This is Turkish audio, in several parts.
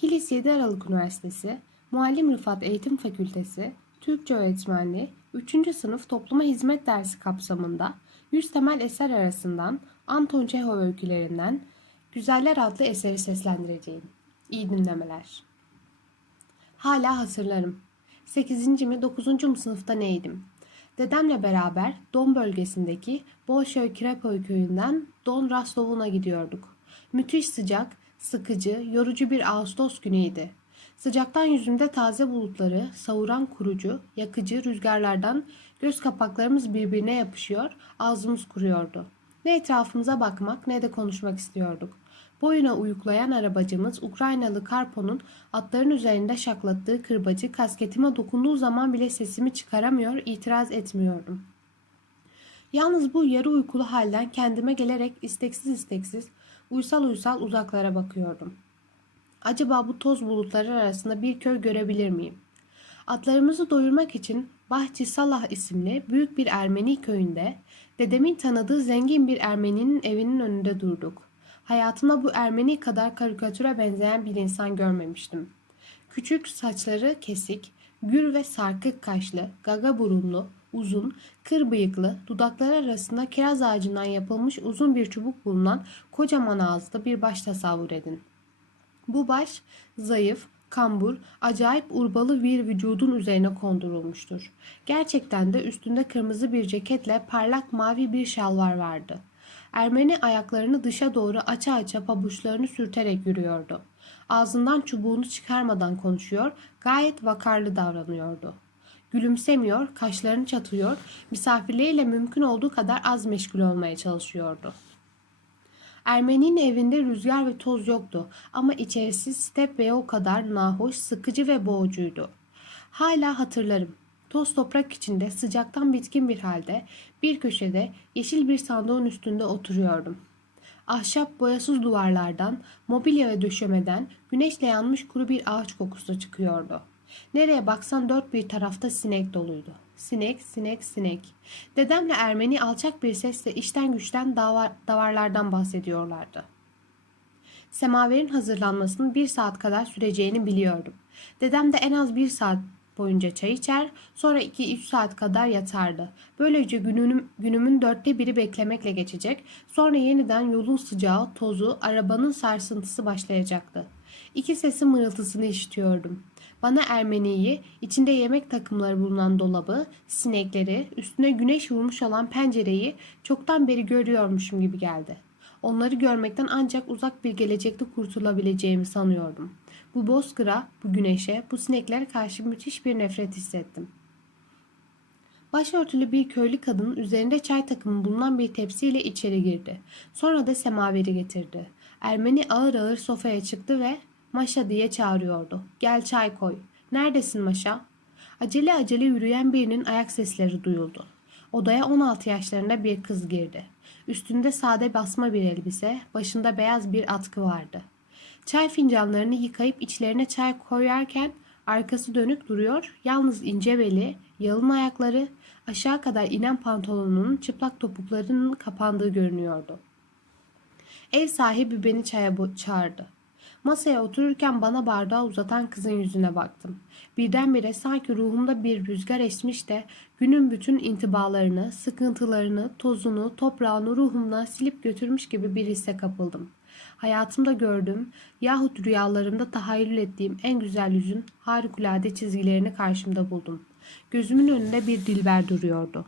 Kilis 7 Aralık Üniversitesi, Muallim Rıfat Eğitim Fakültesi, Türkçe Öğretmenliği 3. sınıf topluma hizmet dersi kapsamında 100 temel eser arasından Anton Çehov öykülerinden Güzeller adlı eseri seslendireceğim. İyi dinlemeler. Hala hatırlarım. 8. mi 9. mu sınıfta neydim? Dedemle beraber Don bölgesindeki Bolşoy Krepoy köyünden Don Rostov'una gidiyorduk. Müthiş sıcak, sıkıcı, yorucu bir Ağustos günüydü. Sıcaktan yüzümde taze bulutları, savuran kurucu, yakıcı rüzgarlardan göz kapaklarımız birbirine yapışıyor, ağzımız kuruyordu. Ne etrafımıza bakmak ne de konuşmak istiyorduk. Boyuna uyuklayan arabacımız Ukraynalı Karpo'nun atların üzerinde şaklattığı kırbacı kasketime dokunduğu zaman bile sesimi çıkaramıyor, itiraz etmiyordum. Yalnız bu yarı uykulu halden kendime gelerek isteksiz isteksiz, uysal uysal uzaklara bakıyordum. Acaba bu toz bulutları arasında bir köy görebilir miyim? Atlarımızı doyurmak için Bahçi Salah isimli büyük bir Ermeni köyünde dedemin tanıdığı zengin bir Ermeninin evinin önünde durduk. Hayatımda bu Ermeni kadar karikatüre benzeyen bir insan görmemiştim. Küçük saçları kesik, gür ve sarkık kaşlı, gaga burunlu, uzun, kır bıyıklı, dudakları arasında kiraz ağacından yapılmış uzun bir çubuk bulunan kocaman ağızlı bir baş tasavvur edin. Bu baş zayıf, kambur, acayip urbalı bir vücudun üzerine kondurulmuştur. Gerçekten de üstünde kırmızı bir ceketle parlak mavi bir şalvar vardı. Ermeni ayaklarını dışa doğru aça aça pabuçlarını sürterek yürüyordu. Ağzından çubuğunu çıkarmadan konuşuyor, gayet vakarlı davranıyordu. Gülümsemiyor, kaşlarını çatıyor, misafirleriyle mümkün olduğu kadar az meşgul olmaya çalışıyordu. Ermeni'nin evinde rüzgar ve toz yoktu ama içerisi step ve o kadar nahoş, sıkıcı ve boğucuydu. Hala hatırlarım. Toz toprak içinde sıcaktan bitkin bir halde bir köşede yeşil bir sandığın üstünde oturuyordum. Ahşap boyasız duvarlardan, mobilya ve döşemeden güneşle yanmış kuru bir ağaç kokusu çıkıyordu. Nereye baksan dört bir tarafta sinek doluydu. Sinek, sinek, sinek. Dedemle Ermeni alçak bir sesle işten güçten davar, davarlardan bahsediyorlardı. Semaverin hazırlanmasının bir saat kadar süreceğini biliyordum. Dedem de en az bir saat boyunca çay içer, sonra 2-3 saat kadar yatardı. Böylece gününün, günümün dörtte biri beklemekle geçecek, sonra yeniden yolun sıcağı, tozu, arabanın sarsıntısı başlayacaktı. İki sesin mırıltısını işitiyordum. Bana Ermeni'yi, içinde yemek takımları bulunan dolabı, sinekleri, üstüne güneş vurmuş olan pencereyi çoktan beri görüyormuşum gibi geldi. Onları görmekten ancak uzak bir gelecekte kurtulabileceğimi sanıyordum. Bu bozkıra, bu güneşe, bu sineklere karşı müthiş bir nefret hissettim. Başörtülü bir köylü kadın üzerinde çay takımı bulunan bir tepsiyle içeri girdi. Sonra da semaveri getirdi. Ermeni ağır ağır sofaya çıktı ve Maşa diye çağırıyordu. Gel çay koy. Neredesin Maşa? Acele acele yürüyen birinin ayak sesleri duyuldu. Odaya 16 yaşlarında bir kız girdi. Üstünde sade basma bir elbise, başında beyaz bir atkı vardı. Çay fincanlarını yıkayıp içlerine çay koyarken arkası dönük duruyor, yalnız ince beli, yalın ayakları, aşağı kadar inen pantolonunun çıplak topuklarının kapandığı görünüyordu. Ev sahibi beni çaya çağırdı. Masaya otururken bana bardağı uzatan kızın yüzüne baktım. Birdenbire sanki ruhumda bir rüzgar esmiş de günün bütün intibalarını, sıkıntılarını, tozunu, toprağını ruhumdan silip götürmüş gibi bir hisse kapıldım. Hayatımda gördüğüm yahut rüyalarımda tahayyül ettiğim en güzel yüzün harikulade çizgilerini karşımda buldum. Gözümün önünde bir dilber duruyordu.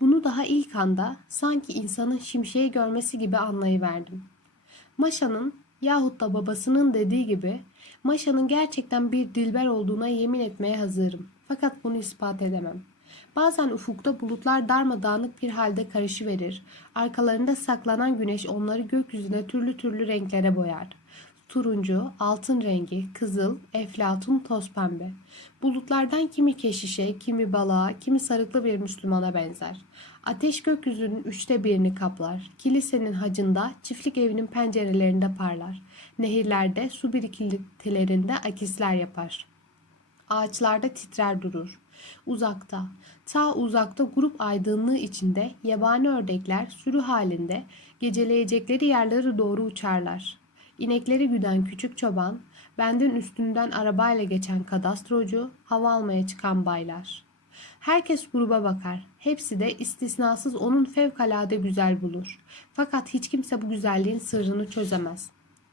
Bunu daha ilk anda sanki insanın şimşeği görmesi gibi anlayıverdim. Maşa'nın yahut da babasının dediği gibi Maşa'nın gerçekten bir dilber olduğuna yemin etmeye hazırım. Fakat bunu ispat edemem. Bazen ufukta bulutlar darmadağınık bir halde karışıverir. Arkalarında saklanan güneş onları gökyüzüne türlü türlü renklere boyar. Turuncu, altın rengi, kızıl, eflatun, toz pembe. Bulutlardan kimi keşişe, kimi balığa, kimi sarıklı bir Müslümana benzer. Ateş gökyüzünün üçte birini kaplar. Kilisenin hacında, çiftlik evinin pencerelerinde parlar. Nehirlerde, su birikintilerinde akisler yapar. Ağaçlarda titrer durur. Uzakta, ta uzakta grup aydınlığı içinde yabani ördekler sürü halinde geceleyecekleri yerlere doğru uçarlar. İnekleri güden küçük çoban, bendin üstünden arabayla geçen kadastrocu, hava almaya çıkan baylar. Herkes gruba bakar. Hepsi de istisnasız onun fevkalade güzel bulur. Fakat hiç kimse bu güzelliğin sırrını çözemez.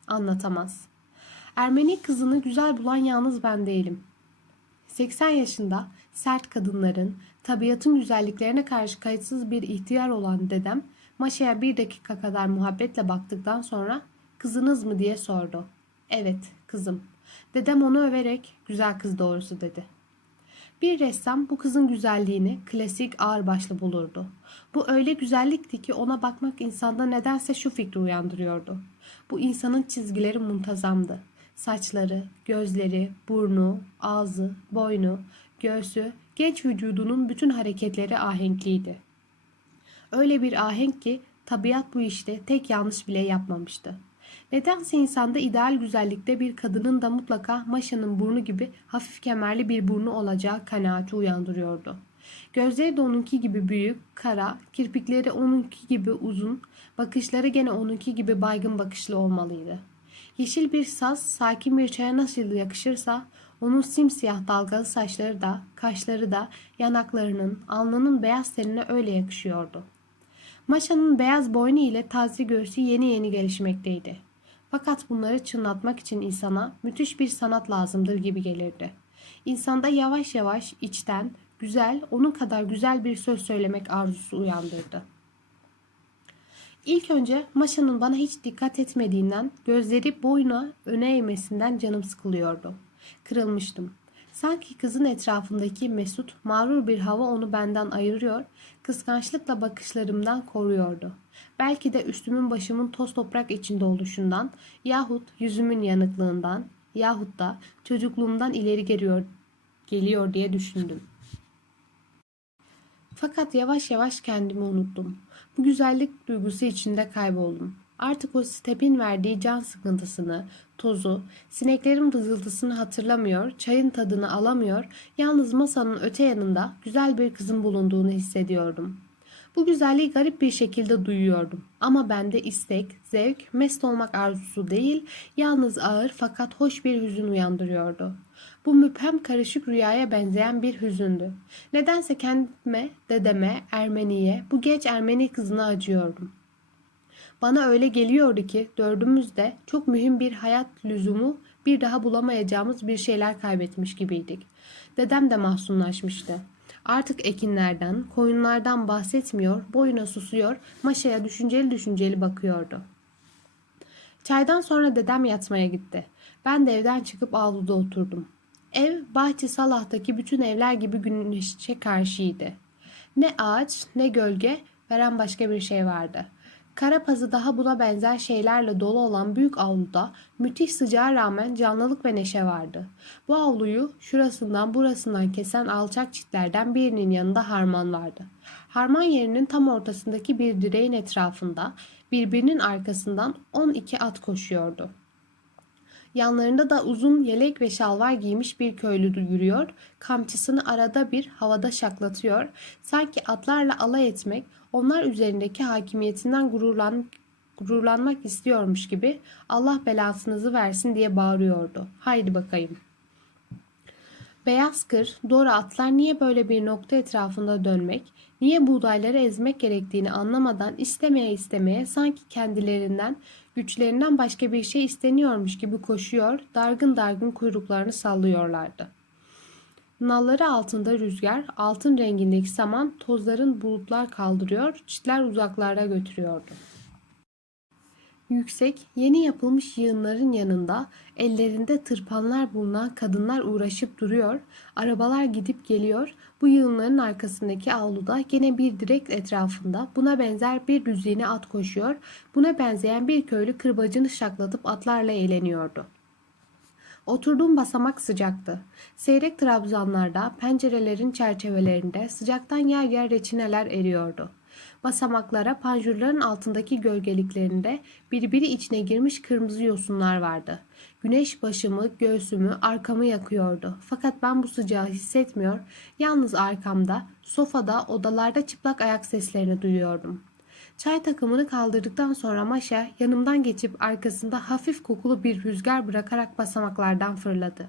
Anlatamaz. Ermeni kızını güzel bulan yalnız ben değilim. 80 yaşında sert kadınların, tabiatın güzelliklerine karşı kayıtsız bir ihtiyar olan dedem Maşa'ya bir dakika kadar muhabbetle baktıktan sonra kızınız mı diye sordu. Evet kızım. Dedem onu överek güzel kız doğrusu dedi. Bir ressam bu kızın güzelliğini klasik ağırbaşlı bulurdu. Bu öyle güzellikti ki ona bakmak insanda nedense şu fikri uyandırıyordu. Bu insanın çizgileri muntazamdı. Saçları, gözleri, burnu, ağzı, boynu, göğsü, genç vücudunun bütün hareketleri ahenkliydi. Öyle bir ahenk ki tabiat bu işte tek yanlış bile yapmamıştı. Nedense insanda ideal güzellikte bir kadının da mutlaka Maşa'nın burnu gibi hafif kemerli bir burnu olacağı kanaati uyandırıyordu. Gözleri de onunki gibi büyük, kara, kirpikleri onunki gibi uzun, bakışları gene onunki gibi baygın bakışlı olmalıydı. Yeşil bir saz sakin bir çaya nasıl yakışırsa onun simsiyah dalgalı saçları da, kaşları da yanaklarının, alnının beyaz tenine öyle yakışıyordu. Maşa'nın beyaz boynu ile taze göğsü yeni yeni gelişmekteydi. Fakat bunları çınlatmak için insana müthiş bir sanat lazımdır gibi gelirdi. İnsanda yavaş yavaş içten, güzel, onun kadar güzel bir söz söylemek arzusu uyandırdı. İlk önce Maşa'nın bana hiç dikkat etmediğinden, gözleri boyuna öne eğmesinden canım sıkılıyordu. Kırılmıştım. Sanki kızın etrafındaki mesut, mağrur bir hava onu benden ayırıyor, kıskançlıkla bakışlarımdan koruyordu. Belki de üstümün başımın toz toprak içinde oluşundan, yahut yüzümün yanıklığından, yahut da çocukluğumdan ileri geliyor, geliyor diye düşündüm. Fakat yavaş yavaş kendimi unuttum. Bu güzellik duygusu içinde kayboldum. Artık o stepin verdiği can sıkıntısını, tozu, sineklerin vızıltısını hatırlamıyor, çayın tadını alamıyor, yalnız masanın öte yanında güzel bir kızın bulunduğunu hissediyordum. Bu güzelliği garip bir şekilde duyuyordum. Ama bende istek, zevk, mest olmak arzusu değil, yalnız ağır fakat hoş bir hüzün uyandırıyordu. Bu müphem karışık rüyaya benzeyen bir hüzündü. Nedense kendime, dedeme, Ermeniye, bu genç Ermeni kızına acıyordum. Bana öyle geliyordu ki dördümüz de çok mühim bir hayat lüzumu bir daha bulamayacağımız bir şeyler kaybetmiş gibiydik. Dedem de mahzunlaşmıştı. Artık ekinlerden, koyunlardan bahsetmiyor, boyuna susuyor, maşaya düşünceli düşünceli bakıyordu. Çaydan sonra dedem yatmaya gitti. Ben de evden çıkıp avluda oturdum. Ev, bahçe Salah'taki bütün evler gibi güneşe karşıydı. Ne ağaç, ne gölge veren başka bir şey vardı.'' Karapazı daha buna benzer şeylerle dolu olan büyük avluda müthiş sıcağa rağmen canlılık ve neşe vardı. Bu avluyu şurasından burasından kesen alçak çitlerden birinin yanında harman vardı. Harman yerinin tam ortasındaki bir direğin etrafında birbirinin arkasından 12 at koşuyordu. Yanlarında da uzun yelek ve şalvar giymiş bir köylü yürüyor, kamçısını arada bir havada şaklatıyor, sanki atlarla alay etmek, onlar üzerindeki hakimiyetinden gururlan, gururlanmak istiyormuş gibi Allah belasınızı versin diye bağırıyordu. Haydi bakayım. Beyaz kır, doğru atlar niye böyle bir nokta etrafında dönmek, niye buğdayları ezmek gerektiğini anlamadan istemeye istemeye sanki kendilerinden, güçlerinden başka bir şey isteniyormuş gibi koşuyor, dargın dargın kuyruklarını sallıyorlardı. Nalları altında rüzgar, altın rengindeki saman tozların bulutlar kaldırıyor, çitler uzaklara götürüyordu. Yüksek, yeni yapılmış yığınların yanında ellerinde tırpanlar bulunan kadınlar uğraşıp duruyor, arabalar gidip geliyor, bu yığınların arkasındaki avluda gene bir direk etrafında buna benzer bir düzine at koşuyor, buna benzeyen bir köylü kırbacını şaklatıp atlarla eğleniyordu. Oturduğum basamak sıcaktı. Seyrek trabzanlarda, pencerelerin çerçevelerinde sıcaktan yer yer reçineler eriyordu. Basamaklara panjurların altındaki gölgeliklerinde birbiri içine girmiş kırmızı yosunlar vardı. Güneş başımı, göğsümü, arkamı yakıyordu. Fakat ben bu sıcağı hissetmiyor, yalnız arkamda, sofada, odalarda çıplak ayak seslerini duyuyordum. Çay takımını kaldırdıktan sonra Maşa yanımdan geçip arkasında hafif kokulu bir rüzgar bırakarak basamaklardan fırladı.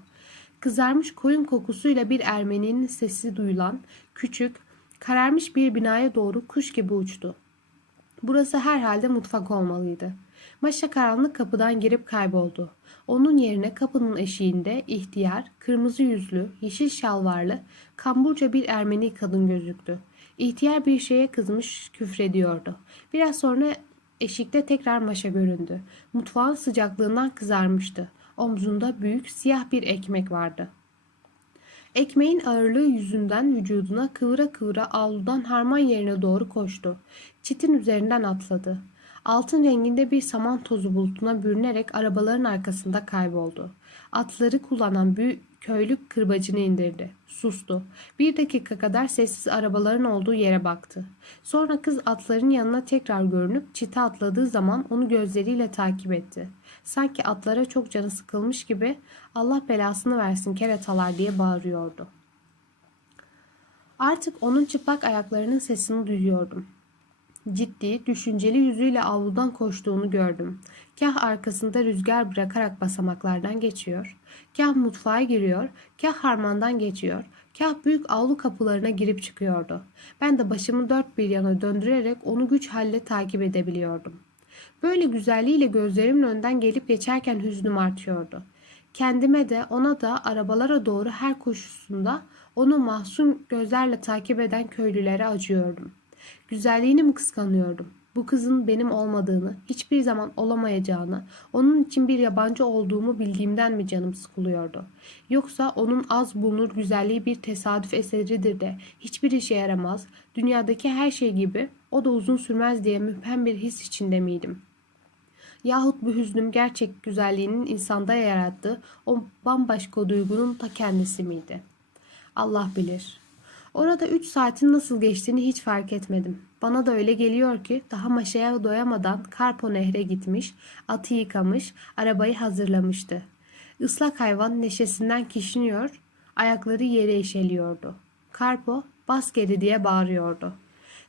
Kızarmış koyun kokusuyla bir Ermeninin sesi duyulan küçük, kararmış bir binaya doğru kuş gibi uçtu. Burası herhalde mutfak olmalıydı. Maşa karanlık kapıdan girip kayboldu. Onun yerine kapının eşiğinde ihtiyar, kırmızı yüzlü, yeşil şalvarlı, kamburca bir Ermeni kadın gözüktü. İhtiyar bir şeye kızmış küfrediyordu. Biraz sonra eşikte tekrar Maşa göründü. Mutfağın sıcaklığından kızarmıştı. Omzunda büyük siyah bir ekmek vardı. Ekmeğin ağırlığı yüzünden vücuduna kıvıra kıvıra avludan harman yerine doğru koştu. Çitin üzerinden atladı. Altın renginde bir saman tozu bulutuna bürünerek arabaların arkasında kayboldu. Atları kullanan büyük köylü kırbacını indirdi. Sustu. Bir dakika kadar sessiz arabaların olduğu yere baktı. Sonra kız atların yanına tekrar görünüp çite atladığı zaman onu gözleriyle takip etti. Sanki atlara çok canı sıkılmış gibi Allah belasını versin keratalar diye bağırıyordu. Artık onun çıplak ayaklarının sesini duyuyordum. Ciddi, düşünceli yüzüyle avludan koştuğunu gördüm. Kah arkasında rüzgar bırakarak basamaklardan geçiyor, kah mutfağa giriyor, kah harmandan geçiyor, kah büyük avlu kapılarına girip çıkıyordu. Ben de başımı dört bir yana döndürerek onu güç halle takip edebiliyordum. Böyle güzelliğiyle gözlerimin önden gelip geçerken hüznüm artıyordu. Kendime de ona da arabalara doğru her koşusunda onu mahzun gözlerle takip eden köylülere acıyordum. Güzelliğini mi kıskanıyordum? Bu kızın benim olmadığını, hiçbir zaman olamayacağını, onun için bir yabancı olduğumu bildiğimden mi canım sıkılıyordu? Yoksa onun az bulunur güzelliği bir tesadüf eseridir de hiçbir işe yaramaz, dünyadaki her şey gibi o da uzun sürmez diye müphem bir his içinde miydim?'' Yahut bu hüznüm gerçek güzelliğinin insanda yarattığı o bambaşka duygunun ta kendisi miydi? Allah bilir. Orada üç saatin nasıl geçtiğini hiç fark etmedim. Bana da öyle geliyor ki daha maşaya doyamadan Karpo nehre gitmiş, atı yıkamış, arabayı hazırlamıştı. Islak hayvan neşesinden kişniyor, ayakları yere eşeliyordu. Karpo bas geri diye bağırıyordu.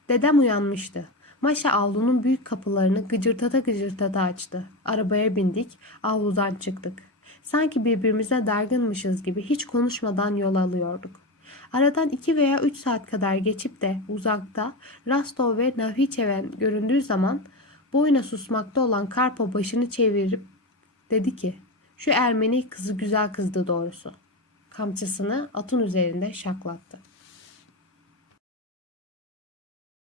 Dedem uyanmıştı. Maşa avlunun büyük kapılarını gıcırtata gıcırtata açtı. Arabaya bindik, avludan çıktık. Sanki birbirimize dargınmışız gibi hiç konuşmadan yol alıyorduk. Aradan iki veya üç saat kadar geçip de uzakta Rastov ve Navhiçeven göründüğü zaman boyuna susmakta olan Karpo başını çevirip dedi ki şu Ermeni kızı güzel kızdı doğrusu. Kamçısını atın üzerinde şaklattı.